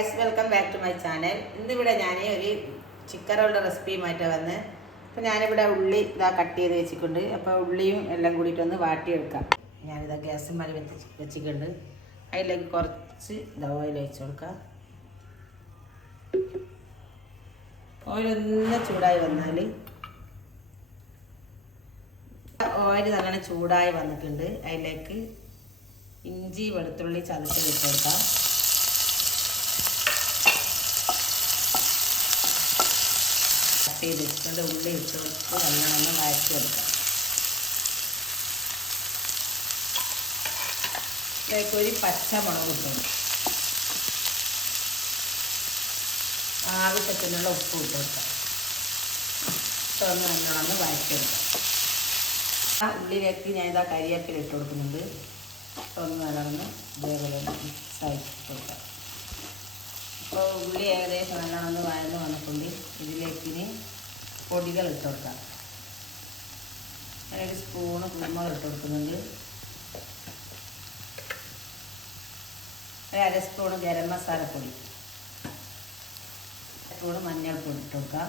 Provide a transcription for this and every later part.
Welcome back to my channel. ഇന്നിവിടെ ഞാൻ ഒരു ചിക്കൻ റോളിൻ്റെ റെസിപ്പിയുമായിട്ടാണ് വന്നത്. അപ്പോൾ ഞാനിവിടെ ഉള്ളി കട്ട് ചെയ്ത് വെച്ചിട്ടുണ്ട്. അപ്പോൾ ഉള്ളിയും എല്ലാം കൂടിയിട്ടൊന്ന് വാട്ടിയെടുക്കാം. ഞാനിതാ ഗ്യാസ് മേലെ വെച്ചിട്ടുണ്ട്. അതിലേക്ക് കുറച്ച് ഓയിൽ ഒഴിച്ച് കൊടുക്കാം. ഓയിലൊന്ന് ചൂടായി വന്നാൽ ഓയിൽ നല്ലോണം ചൂടായി വന്നിട്ടുണ്ട്. അതിലേക്ക് ഇഞ്ചി വെളുത്തുള്ളി ചതച്ച് ഇട്ട് കൊടുക്കാം. കട്ട് ചെയ്തിട്ടുണ്ട്. ഉള്ളി ഇട്ട് കൊടുത്ത് നല്ലോണം വഴറ്റി കൊടുക്കാം. ഇതിലേക്ക് ഒരു പച്ചമുളക് ഇട്ട് കൊടുക്കാം. ആവശ്യത്തിനുള്ള ഉപ്പ് ഇട്ട് കൊടുക്കാം. ഇട്ടൊന്ന് നല്ലോണം വഴറ്റിയെടുക്കാം. ആ ഉള്ളിലേക്ക് ഞാൻ കരിവേപ്പില ഇട്ട് കൊടുക്കുന്നുണ്ട്. ഒന്ന് നല്ലോണം ഇതേപോലെ മിക്സായി കൊടുക്കാം. അപ്പോൾ ഉള്ളി ഏകദേശം നല്ലോണം വഴന്ന് വന്നിട്ടുണ്ട്. ഇതിലേക്ക് പൊടികൾ ഇട്ട് കൊടുക്കാം. ഞാനൊരു സ്പൂണ് കുരുമുളക് ഇട്ട് കൊടുക്കുന്നുണ്ട്. ഒരു 1/2 സ്പൂണ് ഗരം മസാലപ്പൊടി, സ്പൂണ് മഞ്ഞൾപ്പൊടി ഇട്ട് കൊടുക്കാം.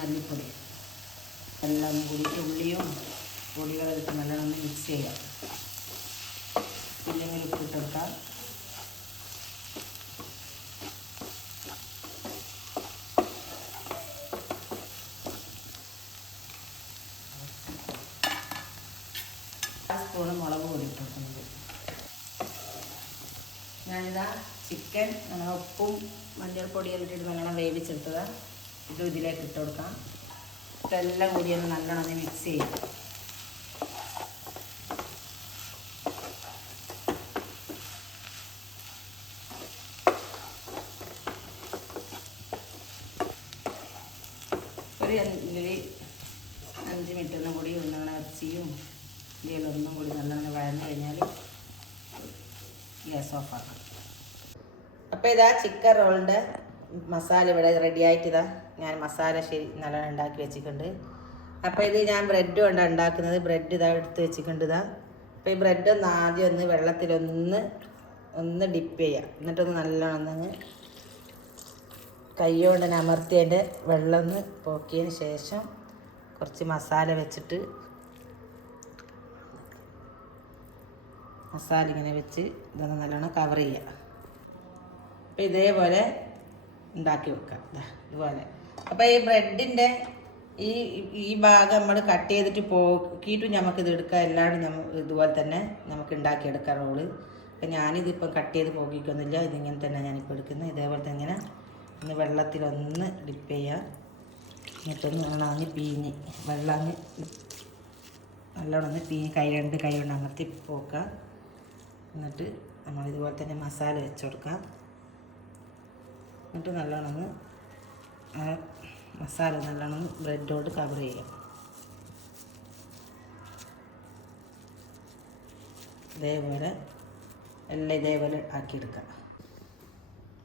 മല്ലിപ്പൊടി എല്ലാം കൂടിയിട്ട് ഉള്ളിയും പൊടികളിട്ട് നല്ലോണം മിക്സ് ചെയ്യാം. ഇല്ലെങ്കിൽ ഉപ്പിട്ട് കൊടുക്കാം. സ്പൂണ് മുളക് പൊടി ഇട്ട് കൊടുക്കുന്നത്. ഞാനിതാ ചിക്കൻ ഉപ്പും മഞ്ഞൾപ്പൊടിയെല്ലാം ഇട്ടിട്ട് നല്ലോണം വേവിച്ചെടുത്തതാണ്. ഇത് ഇതിലേക്ക് ഇട്ട് കൊടുക്കാം. ഇതെല്ലാം കൂടി ഒന്ന് നല്ലോണം മിക്സ് ചെയ്യും. ഒരു 5 മിനിറ്റൊന്നും കൂടി ഒന്നും ഇറച്ചിയും ഇതിലൊന്നും കൂടി നല്ലോണം വഴന്നു കഴിഞ്ഞാൽ ഗ്യാസ് ഓഫാക്കാം. അപ്പോൾ ഇതാ ചിക്കൻ റോളിൻ്റെ മസാല ഇവിടെ റെഡി ആയിട്ടിതാ. ഞാൻ മസാല നല്ലോണം ഉണ്ടാക്കി വെച്ചിട്ടുണ്ട്. അപ്പോൾ ഇത് ഞാൻ ബ്രെഡ് കൊണ്ടാണ് ഉണ്ടാക്കുന്നത്. ബ്രെഡ് ഇതാ എടുത്ത് വെച്ചിട്ടുണ്ട്. അപ്പോൾ ഈ ബ്രെഡ് ഒന്ന് ആദ്യം ഒന്ന് വെള്ളത്തിലൊന്ന് ഡിപ്പ് ചെയ്യുക. എന്നിട്ടൊന്ന് നല്ലോണം കൈ കൊണ്ട് തന്നെ അമർത്തിയതിൻ്റെ വെള്ളം ഒന്ന് പോക്കിയതിന് ശേഷം കുറച്ച് മസാല വെച്ചിട്ട് മസാല ഇങ്ങനെ വെച്ച് ഇതൊന്ന് നല്ലോണം കവർ ചെയ്യുക. അപ്പോൾ ഇതേപോലെ ഉണ്ടാക്കി വെക്കുക. ഇതുപോലെ. അപ്പോൾ ഈ ബ്രെഡിൻ്റെ ഈ ഭാഗം നമ്മൾ കട്ട് ചെയ്തിട്ട് പോക്കിയിട്ടും നമുക്കിത് എടുക്കാം. എല്ലാവരും ഇതുപോലെ തന്നെ നമുക്ക് ഉണ്ടാക്കിയെടുക്കാം റോള്. അപ്പോൾ ഞാനിതിപ്പം കട്ട് ചെയ്ത് പോക്കിക്കൊന്നുമില്ല. ഇതിങ്ങനെ തന്നെ ഞാനിപ്പോൾ എടുക്കുന്നത്. ഇതേപോലെ തന്നെ ഇങ്ങനെ ഒന്ന് വെള്ളത്തിലൊന്ന് ഡിപ്പ് ചെയ്യുക. എന്നിട്ടൊന്ന് നല്ലോണം പീഞ്ഞ് വെള്ളം നല്ലോണം പീഞ്ഞ് രണ്ട് കൈ കൊണ്ട് അമർത്തി പോക്കുക. എന്നിട്ട് നമ്മളിതുപോലെ തന്നെ മസാല വെച്ച് കൊടുക്കുക. എന്നിട്ട് നല്ലോണം മസാല നല്ലോണം ബ്രെഡോട് കവർ ചെയ്യുക. ഇതേപോലെ എല്ലാം ഇതേപോലെ ആക്കിയെടുക്കുക.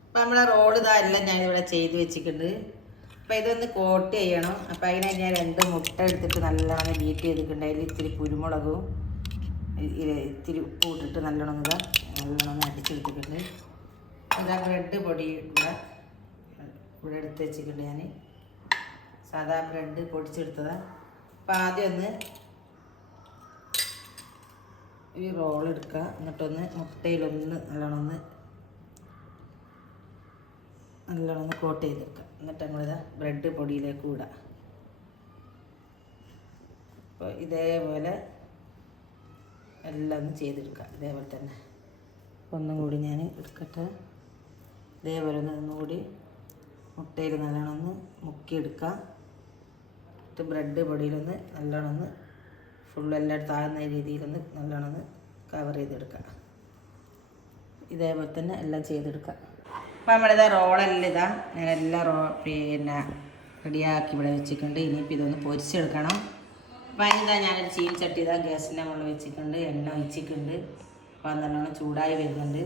അപ്പോൾ നമ്മളെ റോള് എല്ലാം ഞാനിവിടെ ചെയ്ത് വെച്ചിട്ടുണ്ട്. അപ്പോൾ ഇതൊന്ന് കോട്ട് ചെയ്യണം. അപ്പോൾ അതിനെ ഞാൻ 2 മുട്ട എടുത്തിട്ട് നല്ലോണം ബീറ്റ് ചെയ്തിട്ടുണ്ട്. അതിൽ ഇത്തിരി കുരുമുളകും ഇത്തിരി ഉപ്പ് ഇട്ടിട്ട് നല്ലോണം അടിച്ചെടുത്തിട്ടുണ്ട്. ഇതാ ബ്രെഡ് പൊടി ഇവിടെ എടുത്ത് വെച്ചിട്ടുണ്ട്. ഞാൻ സാധാ ബ്രെഡ് പൊടിച്ചെടുത്തതാണ്. അപ്പോൾ ആദ്യം ഈ റോൾ എടുക്കുക. എന്നിട്ടൊന്ന് മുട്ടയിലൊന്ന് നല്ലോണം കോട്ട് ചെയ്തെടുക്കുക. എന്നിട്ട് നമ്മളിതാ ബ്രെഡ് പൊടിയിലേക്ക് ഇടുക. അപ്പോൾ ഇതേപോലെ എല്ലാം ചെയ്തെടുക്കുക. ഇതേപോലെ തന്നെ ഒന്നും കൂടി ഞാൻ എടുക്കട്ടെ. ഇതേപോലെ ഒന്നുകൂടി മുട്ടയിൽ നല്ലോണം മുക്കിയെടുക്കുക. എന്നിട്ട് ബ്രെഡ് പൊടിയിലൊന്ന് നല്ലോണം ഫുള്ളെല്ലാം താഴ്ന്ന രീതിയിലൊന്ന് നല്ലോണം കവർ ചെയ്തെടുക്കുക. ഇതേപോലെ തന്നെ എല്ലാം ചെയ്തെടുക്കുക. അപ്പോൾ നമ്മളിതാ റോളെല്ലാം ഞാൻ എല്ലാം റെഡിയാക്കി ഇവിടെ വെച്ചിട്ടുണ്ട്. ഇനിയിപ്പോൾ ഇതൊന്ന് പൊരിച്ചെടുക്കണം. അപ്പോൾ അതിനിതാ ഞാനൊരു ചീനിച്ചട്ടി ഗ്യാസിൻ്റെ മുകളിൽ വെച്ചിട്ടുണ്ട്. എണ്ണ ഒഴിച്ചിട്ടുണ്ട്. അപ്പോൾ നല്ലോണം ചൂടായി വരുന്നുണ്ട്.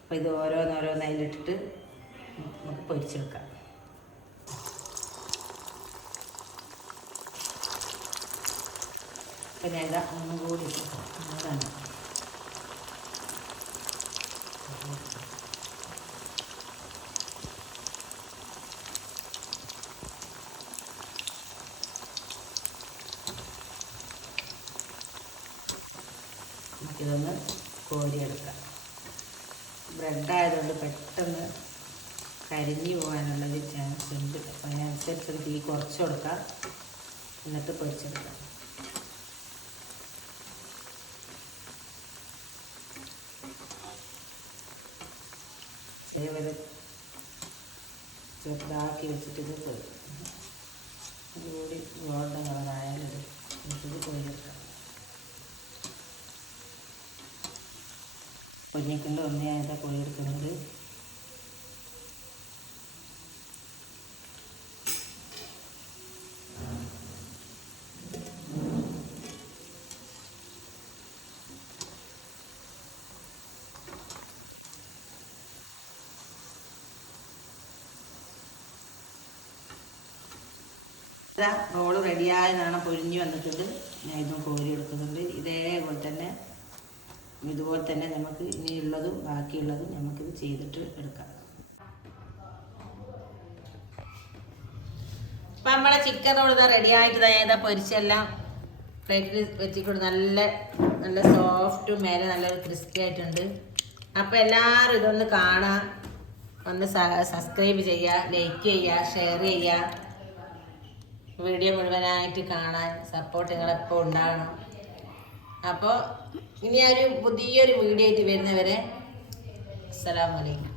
അപ്പോൾ ഇത് ഓരോന്നോരോന്ന് അതിലിട്ടിട്ട് നമുക്ക് പൊരിച്ചെടുക്കാം. അപ്പോൾ ഞാൻ ഒന്നും കൂടി അതാണ് നമുക്കിതൊന്ന് കോരിയെടുക്കാം. ബ്രെഡായതുകൊണ്ട് പെട്ടെന്ന് കരിഞ്ഞു പോകാനുള്ളൊരു ചാൻസ് ഉണ്ട്. അപ്പോൾ അതിനനുസരിച്ച് തീ കുറച്ച് കൊടുക്കാം, എന്നിട്ട് പൊരിച്ചെടുക്കാം. അതേപോലെ ചെറുതാക്കി വെച്ചിട്ട് ഇത് അതുകൂടി ഗോൾഡൻ കളറായാലും ഇത് കോരിയെടുക്കാം. പൊന്നിക്കൊണ്ട് ഒന്നേതാ കോരിയെടുക്കുന്നത്. റോള് റെഡിയായതാണ്, പൊരിഞ്ഞ് വന്നിട്ടുണ്ട്. ഞാൻ ഇതും കോരി എടുക്കുന്നുണ്ട്. ഇതുപോലെ തന്നെ നമുക്ക് ഇനിയുള്ളതും ബാക്കിയുള്ളതും നമുക്കിത് ചെയ്തിട്ട് എടുക്കാം. അപ്പം നമ്മളെ ചിക്കൻ റോൾ ഇതാ റെഡി ആയിട്ട് ഏതാ പൊരിച്ചെല്ലാം പ്ലേറ്റിൽ വെച്ചിട്ടുണ്ട്. നല്ല സോഫ്റ്റും മേലെ നല്ലൊരു ക്രിസ്പി ആയിട്ടുണ്ട്. അപ്പോൾ എല്ലാവരും ഇതൊന്ന് കാണാം, ഒന്ന് സബ്സ്ക്രൈബ് ചെയ്യുക, ലൈക്ക് ചെയ്യുക, ഷെയർ ചെയ്യുക. വീഡിയോ മുഴുവനായിട്ട് കാണാൻ സപ്പോർട്ട് നിങ്ങളെപ്പോൾ ഉണ്ടാകണം. അപ്പോൾ ഇനി പുതിയൊരു വീഡിയോ ആയിട്ട് വരുന്നവരെ അസ്സലാമു അലൈക്കും.